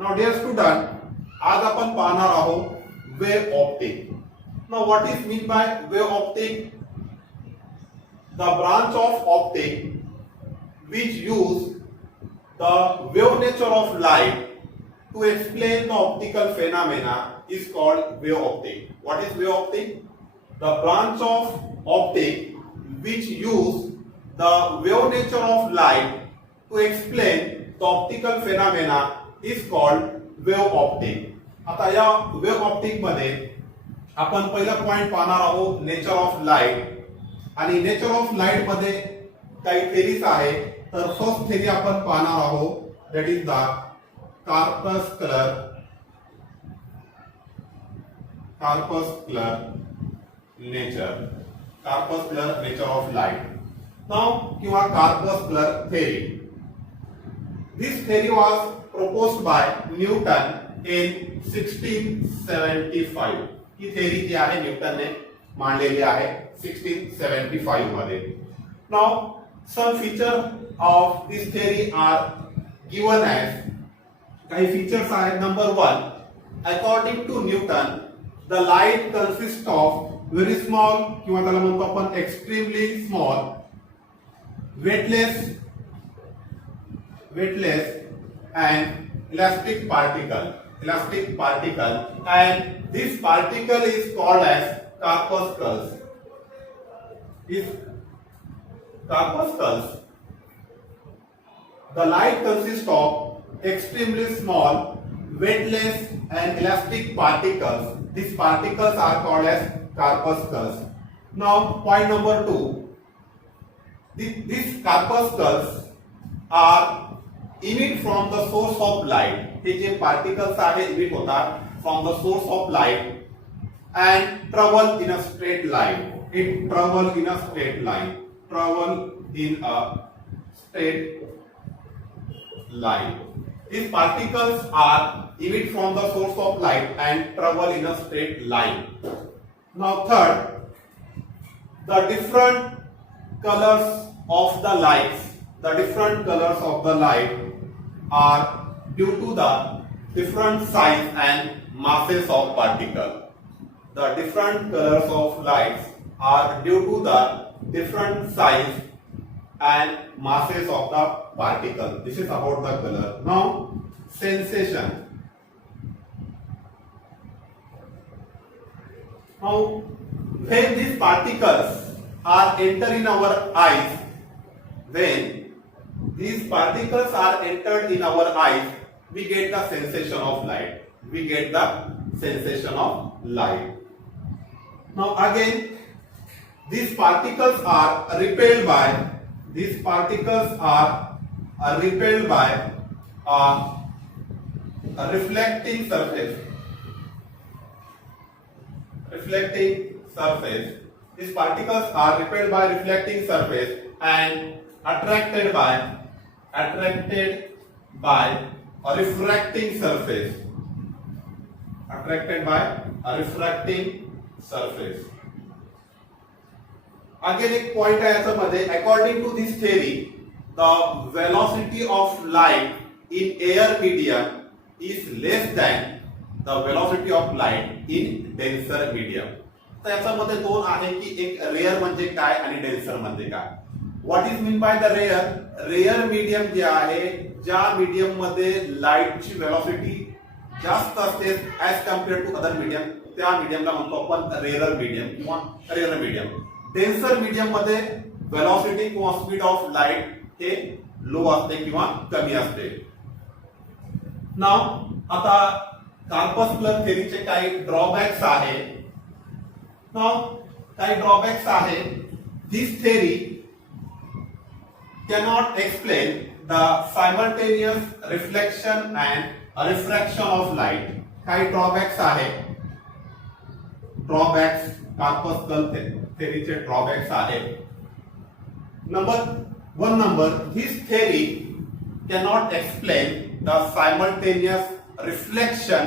Now dear student, आज आपण पाहणार आहोत wave optic. Now what is mean by wave optic? The branch of optic which use the wave nature of light to explain the optical phenomena is called wave optic. What is wave optic? The branch of optic which use the wave nature of light to explain the optical phenomena is called wave optic. आता या wave optic मध्ये आपण पहिला पॉइंट पाहणार आहोत nature of light. आणि nature of light मध्ये काही थेरीज आहे. तर फर्स्ट थेरी आपण पाहणार आहोत, that is the corpuscular nature of light now किंवा corpuscular theory. This theory was proposed by Newton in 1675. ही थेरी जी आहे न्यूटनने मांडलेली आहे 1675 मध्ये. Now some feature of this theory are given as. काही फीचर्स आहेत. Number 1, according to Newton the light consist of very small किंवा त्याला म्हणतो आपण extremely small weightless and elastic particle and this particle is called as corpuscles. The light consists of extremely small, weightless and elastic particles. These particles are called as corpuscles. Now, point number 2. These corpuscles are emit from the source of light. हे जे particles आहे emit होतात from the source of light and travel in a straight line. Travel in a straight line. These particles are emit from the source of light and travel in a straight line. Now third, the different colors of the light are due to the different size and masses of particle. The different colors of lights are due to the different size and masses of the particle. This is about the color. Now, sensation. Now, when these particles are enter in our eyes, we get the sensation of light. Now again, these particles are repelled by a reflecting surface. These particles are repelled by reflecting surface and attracted by a refracting surface. Again एक point आहे याच्यामध्ये. According to this theory the velocity of light in air medium is less than the velocity of light in denser medium. तर याच्यामध्ये दोन आहे की एक रेअर म्हणजे काय आणि डेन्सर म्हणजे काय. What is mean by the rare medium जे आहे, ज्या मीडियम मध्ये लाईटची वेलोसिटी जास्त असते as compare to other medium, त्या मीडियमला म्हणतो आपण रेअर मीडियम किंवा रेअर मीडियम. डेन्सर मीडियम मध्ये वेलोसिटी किंवा स्पीड ऑफ लाईट हे लो असते किंवा कमी असते. नाव आता कार्पस्कुलर थेरीचे काही ड्रॉबॅक्स आहे. नाव काही ड्रॉबॅक्स आहे. This theory cannot explain the simultaneous reflection and refraction of light. काही ड्रॉबॅक्स आहे. ड्रॉबॅक्स कार्पस्कुलर थेरीचे ड्रॉबॅक्स आहे. Number this theory cannot explain the simultaneous reflection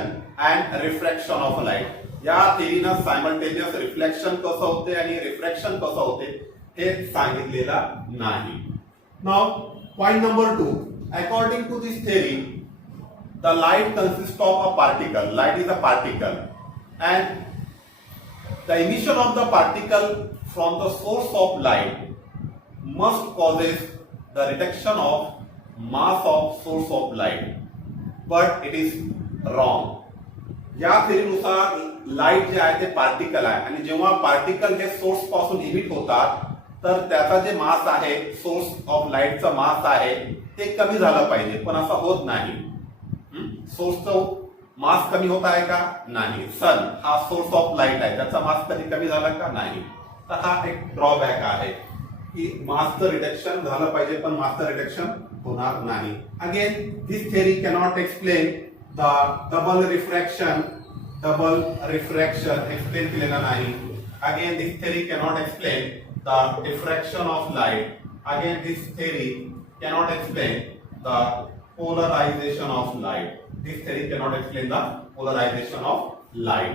and refraction of light. या थेरीनं सायमल्टेनियस रिफ्लेक्शन कसं होते आणि रिफ्रॅक्शन कसं होते हे सांगितलेलं नाही. Now, point number 2. According to this theory, the light consists of a particle. Light is a particle, and the emission of the particle from the source of light must causes the reduction of mass of source of light, but it is wrong. या थेरीनुसार लाईट जे आहे ते पार्टिकल आहे आणि जेव्हा पार्टिकल हे सोर्स पासून इमिट होतात तर त्याचा जे मास आहे, सोर्स ऑफ लाईटचा मास आहे ते कमी झालं पाहिजे, पण असं होत नाही. सोर्सचं मास कमी होत आहे का? नाही. सन हा सोर्स ऑफ लाईट आहे, त्याचा मास कधी कमी झाला का? नाही. तर हा एक ड्रॉबॅक आहे की मासचं रिडक्शन झालं पाहिजे पण मासचं रिडक्शन होणार नाही. Again this theory cannot explain the double refraction explain केलेला नाही. Again this theory cannot explain the diffraction of light. Again, this theory cannot explain the polarization of light. This theory cannot explain the polarization of light.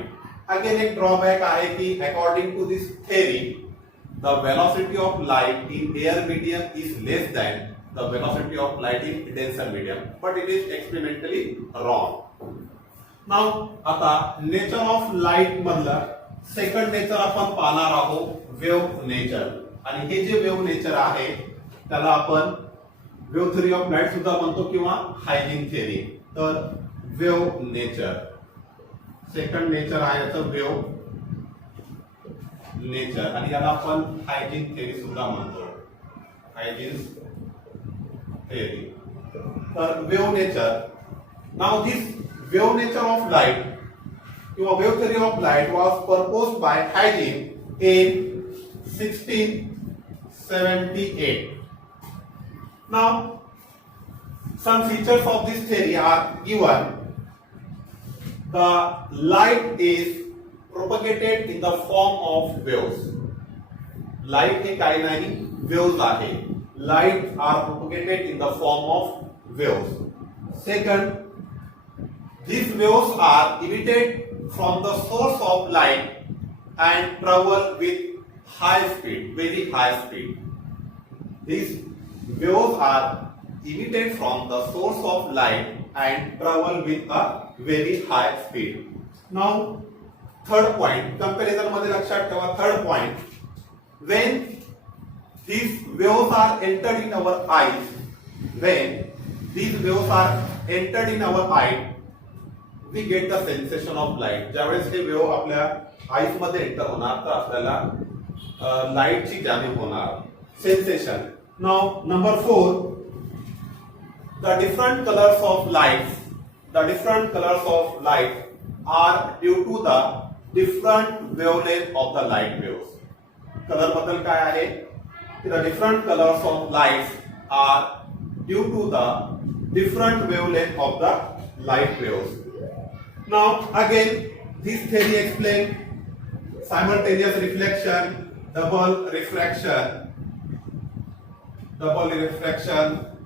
Again, एक drawback आहे कि according to this theory, the velocity of light in air medium is less than the velocity of light in denser medium, but it is experimentally wrong. Now, आता nature of light मधलं second nature आपण पाहणार आहोत, wave nature. आणि हे जे wave nature आहे त्याला आपण wave theory of light सुद्धा म्हणतो किंवा हायजीन थेरी. तर वेव्ह नेचर सेकंड नेचर आहे याचं वेव्ह नेचर, आणि याला आपण हायजीन थेरी सुद्धा म्हणतो, हायजीन थेरी. तर wave nature. Now this wave nature of light किंवा wave theory of light was proposed by Huygens in 1678. Now, some features of this theory are given. The light is propagated in the form of waves. Light हे काही नाही, waves आहे. Light are propagated in the form of waves. Second, these waves are emitted from the source of light and travel with high speed, very high speed. These waves are emitted from the source of light and travel with a very high speed. Now, third point, comparison मध्ये लक्षात ठेवा. Third point, when these waves are entered in our eyes, when these waves are entered in our eye, we get the sensation of light. ज्यावेळेस हे वेव्ह आपल्या आईज मध्ये एंटर होणार तर आपल्याला लाईटची जाणीव होणार, sensation. Now number 4, the different colors of light are due to the different wavelength of the light waves. Colour बद्दल काय आहे? the different colors of lights are due to the different wavelength of the light waves. Now again, this theory explains simultaneous reflection, double refraction,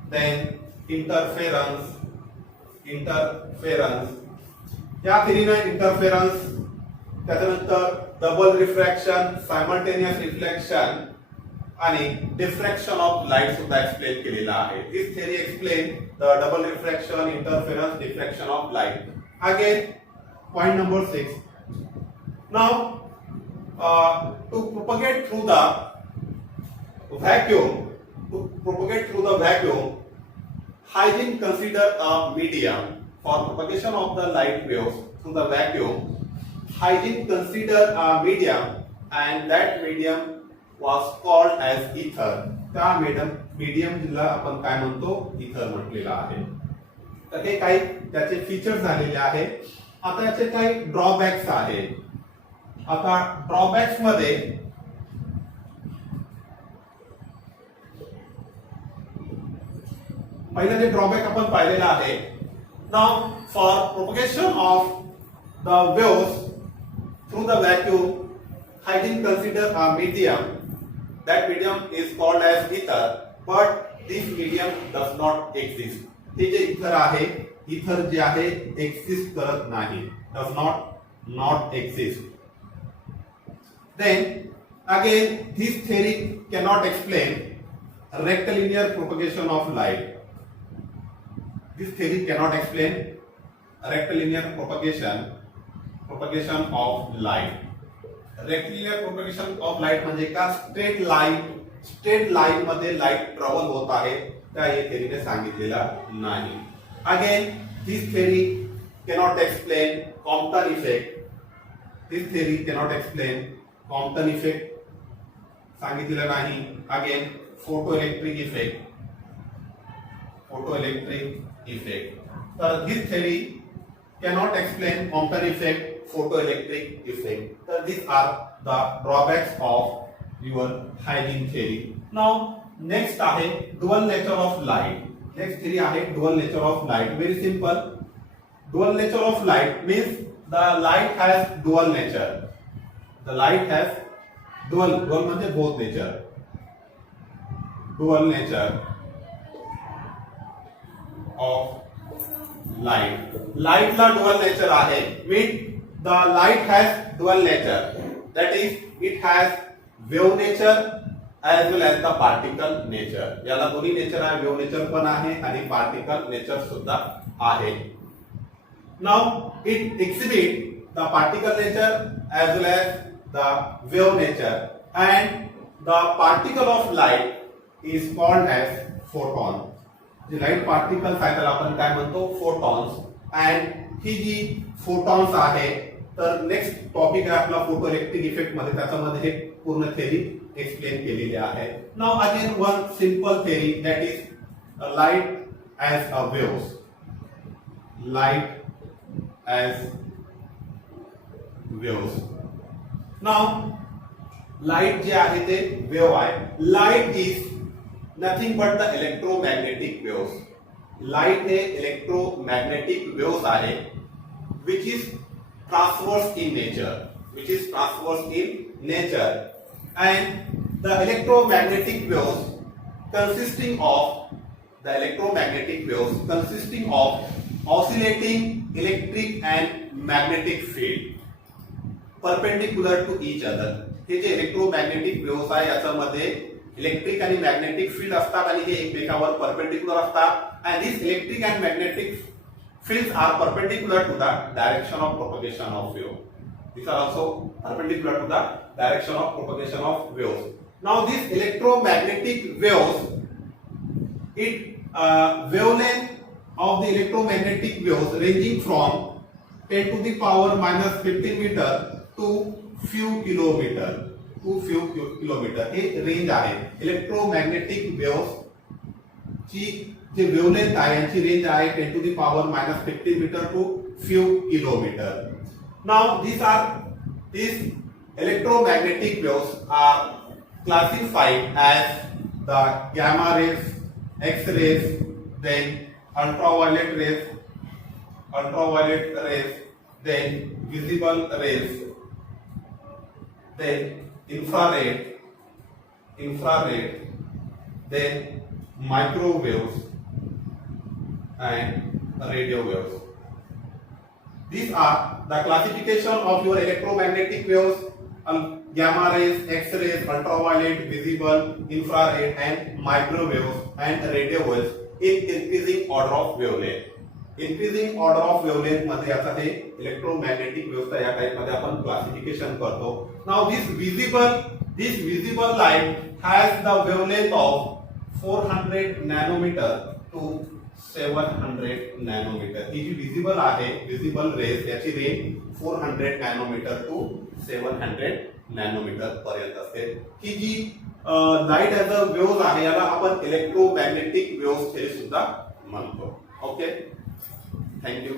then interference. या थेरीने इंटरफेरन्स, त्याच्यानंतर double refraction, simultaneous reflection आणि diffraction of light सुद्धा एक्सप्लेन केलेला आहे. This theory explain the double refraction, interference, diffraction of light. Again, point number 6. Now, to propagate through the vacuum, Huygens considered a medium for propagation of the light waves through the vacuum. Huygens considered a medium, and that medium was called as ether. त्या mediumला आपण काय म्हणतो? ether म्हटलेला आहे. तर हे काही त्याचे फीचर्स झालेले आहे. आता याचे काही ड्रॉबॅक्स आहेत. आता ड्रॉबॅक्स मध्ये पहिलं जे ड्रॉबॅक आपण पाहिलेला आहे. Now for propagation of the waves through the vacuum, Huygens considered a medium. That medium is called as ether, but this medium does not exist. हे जे इथर आहे, इथर जे आहे एक्सिस्ट करत नाही, does not exist. Then again, this theory cannot explain rectilinear propagation of light. This theory cannot explain rectilinear propagation of light. Rectilinear propagation of light म्हणजे का straight line मध्ये लाईट ट्रॅव्हल होत आहे त्या या थेरीने सांगितलेला नाही. Again this theory cannot explain Compton effect. This theory cannot explain Compton effect सांगितलेला नाही. Again photo electric effect. तर this theory cannot explain Compton effect, photoelectric effect. So these are the drawbacks of your hygiene theory. Now next आहे dual nature of light. Next theory आहे dual nature of light. Very simple. Dual nature of light means the light has dual nature. The light has dual म्हणजे both nature. Dual nature of light ला dual nature आहे. mean the light has dual nature, that is it has wave nature as well as the particle nature. याला दोन्ही नेचर आहे, wave nature पण आहे आणि particle nature सुद्धा आहे. now it exhibit the particle nature as well as the wave nature, and the particle of light is called as photon. जे light particles आहेत त्याला आपण काय म्हणतो फोटॉन्स. अँड ही जी फोटॉन्स आहे तर नेक्स्ट टॉपिक आहे आपला फोटो इलेक्ट्रिक इफेक्ट मध्ये, त्याच्यामध्ये हे पूर्ण थेरी एक्सप्लेन केलेली आहे. Now again one simple theory that is light as a waves. Light as waves. Now light जे आहे ते वेव्ह आहे. Light is nothing but the electromagnetic waves. Light हे electromagnetic waves आहे which is transverse in nature. And the electromagnetic waves consisting of oscillating electric and magnetic field perpendicular to each other. हे जे electromagnetic waves आहे याच्यामध्ये इलेक्ट्रिक आणि magnetic field असतात आणि हे एकमेकांवर परपेंडिक्युलर असतात. And this electric and magnetic fields are perpendicular to the direction of propagation of wave. These are also perpendicular to the direction of propagation of waves. Now these electromagnetic waves, wavelength of the electromagnetic waves ranging from 10 to the power minus 15 meter to few kilometer. हे range आहे. Electromagnetic waves ची जे वेवलेंथ आहे यांची रेंज आहे 10 to the power minus 15 meter to few kilometer. Now these electromagnetic waves are classified as the gamma rays, X-rays, then ultraviolet rays, then visible rays, then infrared, then microwaves and radio waves. These are the classification of your electromagnetic waves: gamma rays, X-rays, ultraviolet, visible, infrared, and microwaves and radio waves in increasing order of wavelength. Increasing order of wavelength मध्ये आता हे electromagnetic waves या टाइप मध्ये आपण क्लासिफिकेशन करतो. Now this visible light has the wavelength of 400 nanometer to 700 nanometer. ही जी visible आहे, visible range याची रेंज 400 नॅनोमीटर टू 700 नॅनोमीटर पर्यंत असते. ही जी लाईट ॲज अ वेव्स आहे याला आपण इलेक्ट्रोमॅग्नेटिक वेव्स थेरी सुद्धा म्हणतो. Okay, thank you.